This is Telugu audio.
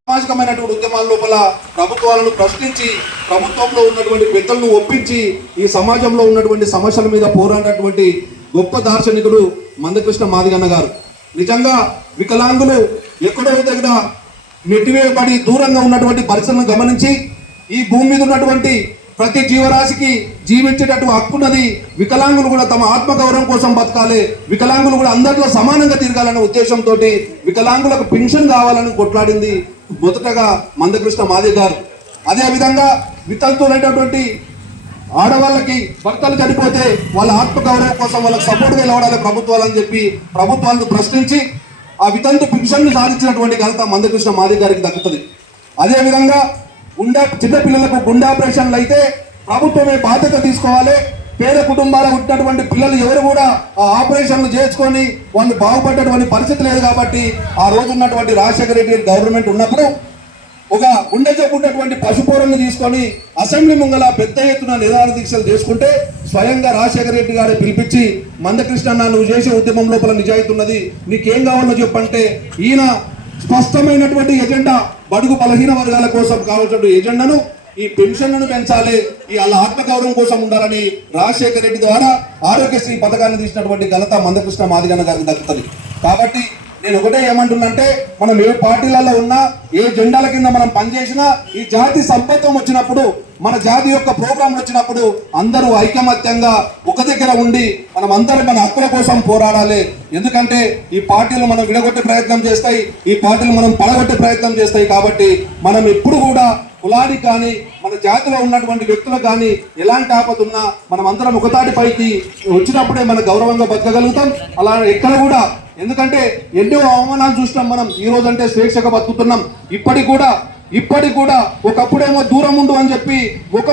సామాజికమైనటువంటి ఉద్యమాల లోపల ప్రభుత్వాలను ప్రశ్నించి ప్రభుత్వంలో ఉన్నటువంటి పెద్దలను ఒప్పించి ఈ సమాజంలో ఉన్నటువంటి సమస్యల మీద పోరాడినటువంటి గొప్ప దార్శనికుడు మందకృష్ణ మాదిగన్న గారు. నిజంగా వికలాంగులు ఎక్కడో దగ్గర నెట్టివేయబడి దూరంగా ఉన్నటువంటి పరిస్థితులను గమనించి ఈ భూమి మీద ఉన్నటువంటి ప్రతి జీవరాశికి జీవించేటట్టు హక్కున్నది వికలాంగులు కూడా తమ ఆత్మగౌరవం కోసం బతకాలి. వికలాంగులు కూడా అందరిలో సమానంగా తిరగాలనే ఉద్దేశంతో వికలాంగులకు పెన్షన్ కావాలని కొట్లాడింది మొదటగా మందకృష్ణ మాదే గారు. అదేవిధంగా వితంతులైనటువంటి ఆడవాళ్ళకి భర్తలు చనిపోతే వాళ్ళ ఆత్మగౌరవం కోసం వాళ్ళకి సపోర్ట్గా నిలబడాలి ప్రభుత్వాలు అని చెప్పి ప్రభుత్వాలను ప్రశ్నించి ఆ వితంతు పెన్షన్ సాధించినటువంటి ఘనత మందకృష్ణ మాదే గారికి దక్కుతుంది. అదేవిధంగా గుండా చిన్నపిల్లలకు గుండె ఆపరేషన్లు అయితే ప్రభుత్వమే బాధ్యత తీసుకోవాలి. పేద కుటుంబాలకు ఉన్నటువంటి పిల్లలు ఎవరు కూడా ఆ ఆపరేషన్లు చేసుకొని వాళ్ళు బాగుపడ్డటువంటి పరిస్థితి లేదు కాబట్టి ఆ రోజు ఉన్నటువంటి రాజశేఖర రెడ్డి గవర్నమెంట్ ఉన్నప్పుడు ఒక గుండె చెప్పుకున్నటువంటి ఉన్నటువంటి పశుపోరల్ని తీసుకొని అసెంబ్లీ ముంగల పెద్ద ఎత్తున నిదాన దీక్షలు చేసుకుంటే స్వయంగా రాజశేఖర రెడ్డి గారే పిలిపించి మందకృష్ణ నువ్వు చేసే ఉద్యమం లోపల నిజాయితీ ఉన్నది. నీకేం కావాలో చెప్పంటే ఈయన స్పష్టమైనటువంటి ఎజెండా బడుగు బలహీన వర్గాల కోసం కావాల్సిన ఎజెండాను ఈ పెన్షన్లను పెంచాలి ఈ వాళ్ళ ఆత్మగౌరవం కోసం ఉండాలని రాజశేఖర రెడ్డి ద్వారా ఆరోగ్యశ్రీ పథకాన్ని తీసినటువంటి ఘనత మందకృష్ణ మాదిగన్న గారికి దక్కుతుంది. కాబట్టి నేను ఒకటే ఏమంటున్నంటే మనం ఏ పార్టీలలో ఉన్నా ఏ జెండాల కింద మనం పనిచేసినా ఈ జాతి సంపత్వం వచ్చినప్పుడు మన జాతి యొక్క ప్రోగ్రాం వచ్చినప్పుడు అందరూ ఐకమత్యంగా ఒక దగ్గర ఉండి మనం అందరం మన హక్కుల కోసం పోరాడాలి. ఎందుకంటే ఈ పార్టీలు మనం విడగొట్టే ప్రయత్నం చేస్తాయి ఈ పార్టీలు మనం పడగొట్టే ప్రయత్నం చేస్తాయి కాబట్టి మనం ఎప్పుడు కూడా కులానికి కానీ మన జాతిలో ఉన్నటువంటి వ్యక్తులకు కానీ ఎలాంటి ఆపద ఉన్నా మనం అందరం ఒకతాటి పైకి వచ్చినప్పుడే మన గౌరవంగా బతకగలుగుతాం. అలా ఎక్కడ కూడా ఎందుకంటే ఎన్నో అవమానాలు చూసినాం మనం ఈ రోజు అంటే స్వేచ్ఛగా బతుకుతున్నాం. ఇప్పటికి కూడా ఇప్పటికి కూడా ఒకప్పుడేమో దూరం ఉండు అని చెప్పి ఒక